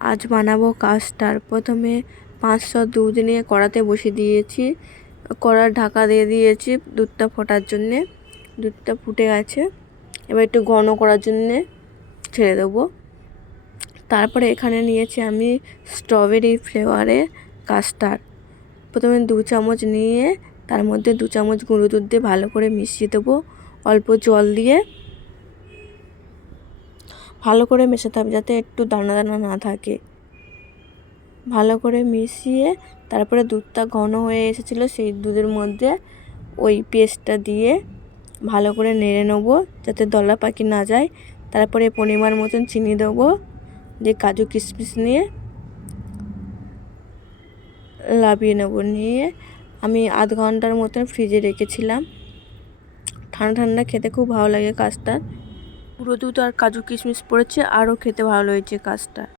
আজ বানাবো কাস্টার্ড। প্রথমে 500 দুধ নিয়ে কড়াতে বসিয়ে দিয়েছি, কড়ার ঢাকা দিয়ে দিয়েছি দুধটা ফোটার জন্যে। দুধটা ফুটে গেছে, এবার একটু ঘন করার জন্যে ছেড়ে দেবো। তারপরে এখানে নিয়েছি আমি স্ট্রবেরি ফ্লেভারের কাস্টার্ড। প্রথমে 2 চামচ নিয়ে তার মধ্যে 2 চামচ গুঁড়ো দুধ দিয়ে ভালো করে মিশিয়ে দেবো। অল্প জল দিয়ে ভালো করে মেশাতে হবে যাতে একটু দানা দানা না থাকে। ভালো করে মিশিয়ে তারপরে দুধটা ঘন হয়ে এসেছিলো, সেই দুধের মধ্যে ওই পেস্টটা দিয়ে ভালো করে নেড়ে নেবো যাতে দলা পাকি না যায়। তারপরে পরিমাণ মতন চিনি দেবো, দিয়ে কাজু কিশমিশ নিয়ে লাভিয়ে নেবো। নিয়ে আমি আধ ঘন্টার মতন ফ্রিজে রেখেছিলাম। ঠান্ডা ঠান্ডা খেতে খুব ভালো লাগে কাস্টার্ড। গুঁড়ো দুধ আর কাজু কিশমিশ পড়েছে, আরও খেতে ভালো হয়েছে কাস্টার্ড।